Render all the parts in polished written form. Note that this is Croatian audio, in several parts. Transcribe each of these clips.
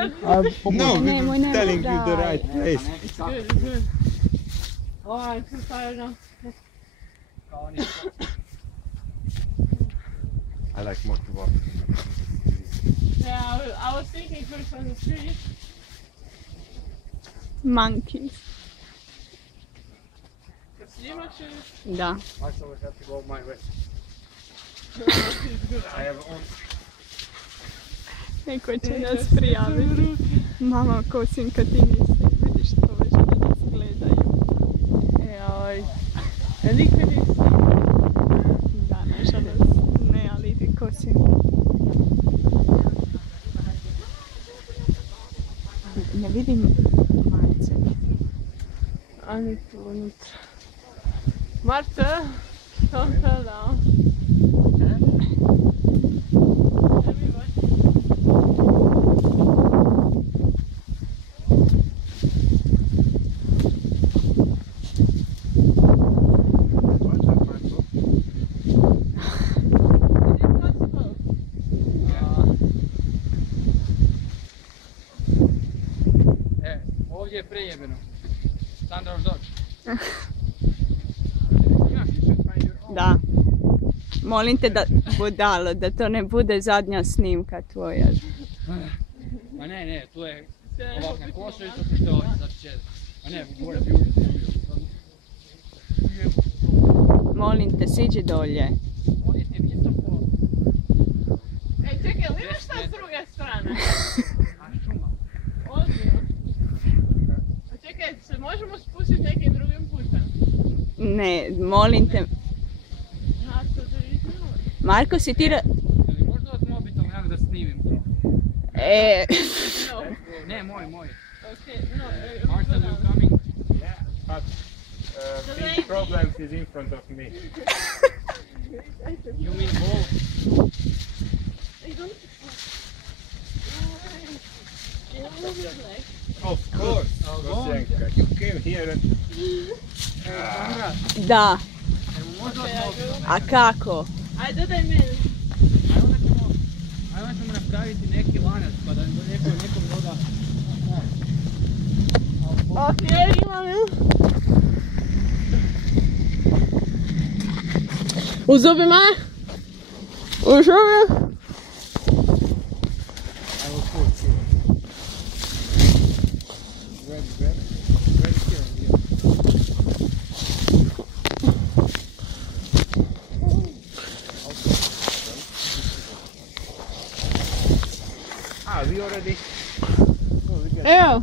No, we were telling you the right place. It's good, it's good. Oh, I'm too tired now. I like more to walk. Yeah, I was thinking first on the street. Monkeys. Snimat ću. Da. I still have to go my way. I have on. Neko će nas prijaviti. Mama, kosim kad ti nisi. Vidiš to već da nas gledaju. Joj. Ja nikad nisam. Da, nažalost. Ne, ali ti kosim. Ne vidim Marce. Ani tu unutra. Marta, don't fell down. Ovdje je prejebeno. Sandra još dođe. Da. Molim te da budalo, da to ne bude zadnja snimka tvoja. Ma ne, tu je ovak na kosu i to što je ovdje, znači će. Ma ne, mora bi uvijek. Molim te, siđi dolje. Ovdje ti je mjesto po... Ej, čekaj, ili imaš šta s druge strane? A šuma. Ozbiljno. A čekaj, se možemo spustiti nekim drugim putem? Ne, molim te. Ja, to da vidim. Marko, si ti... Jel možda od mobitel nekak da snimim to? No. Ne, moj. Okay, no. Marta, are you coming? Yeah, but big problems is in front of me. You mean both? I don't... Of course, Gosjenka, you came here and... Da, Jel možda od mobitel? a kako? Ajde daj meni. Ajmo ćemo napraviti neki lanac pa da nekom doda. Okej, imam ju. U zubima? U zubima? I will put you. Grab here. We already... Evo.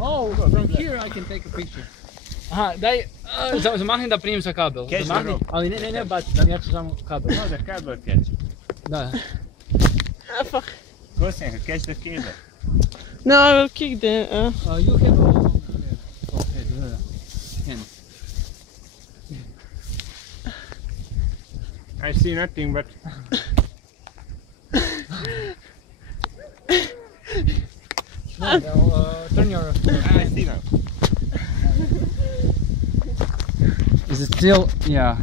Oh, from here I can take a picture. Aha, daj, zamahni da primim sa kabel. Catch the Zamahni, rope. ali ne baci, ja ću samo kabel. No, the cable catch. Da. Ah, fuck. Gosjenka, catch the cable. No, I will kick the... You have a... hands. I see nothing but... No, turn your... I see now. Is it still... Yeah.